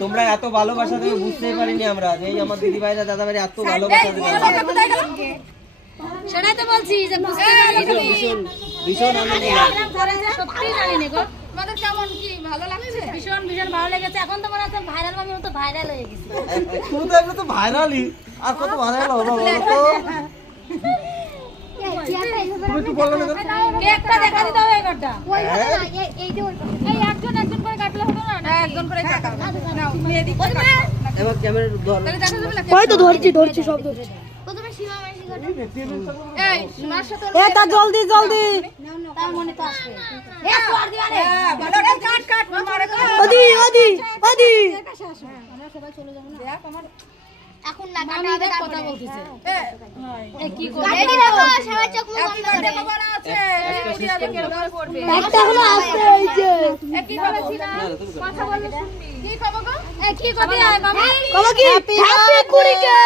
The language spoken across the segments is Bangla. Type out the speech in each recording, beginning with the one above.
তোমরা এত ভালোবাসা তুমি বুঝতেই পারিনি আমরা যে আমার দিদি ভাইরা দাদা ভাইরা এত ভালোবাসা সেটাই তো বলছি যে ভীষণ আনন্দ সত্যি জানি না গো তোমাদের কেমন কি ভালো লাগছে ভীষণ ভীষণ ভালো লেগেছে এখন তো মনে হচ্ছে ভাইরাল মামি মতো ভাইরাল হয়ে গেছে শুধু তো এগুলো তো ভাইরালই আর কত ভাইরাল হবে বলো তো তুমি একটু বললে না কেকটা দেখা দিতে হবে এবারটা এই একজন একজন করে কাটলে হতো না একজন করে কাটাও নাও তুমি এদিকে এবার ক্যামেরা ধর ওই তো ধরছি সব ধরছি প্রথমে সীমা মাসি কাটো এই মার সাথে এ তা জলদি তার মনে তো আসবে এ তোর দিবা রে ভালো কাট মারে ওদি আমরা সবাই চলে যাব না দেখ আমার এখন না কাটা কথা বলতেছে এ কি করে রেডি রাখো সবাই চোখ মুখ বন্ধ করে বাবা আছে কুড়িয়া লোকের ঘর পড়বে একটা হলো আসছে এই যে এ কি বলেছি না কথা বললে শুনবি কি কব গো এ কি কবি আয় মামি বাবা কি হ্যাপি কুড়িকে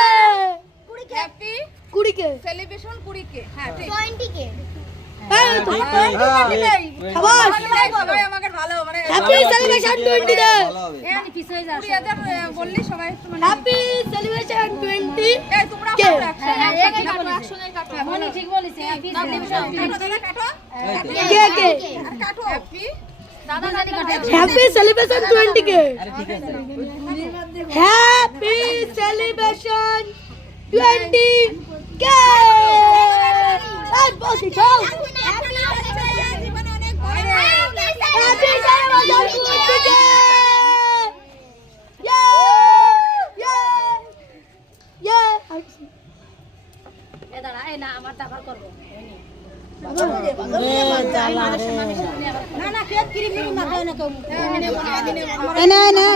হ্যাপি কুড়িকে সেলিব্রেশন 20 কে হ্যাঁ ঠিক 20 কে খাবাস সবাই আমাকে ভালো মানে হ্যাপি সেলিব্রেশন 20 দে এ আমি পিছ হয়ে যাচ্ছি 2000 বললি সবাই একটু মানে হ্যাপি সেলিব্রেশন 20 এই তোমরা কে? একসঙ্গে কাটো মনি ঠিক বলিস হ্যাপি সেলিব্রেশন কাটো কে আর কাটো হ্যাপি দাদা জানি কাটো হ্যাপি সেলিব্রেশন 20 কে আরে ঠিক আছে হ্যাপি সেলিব্রেশন 20 কে এই বসি খাও জীবনে অনেক বড় হ্যাপি সেলিব্রেশন 20 কে ইয়ে এ দাঁড়া এই না আমার দাবার করব না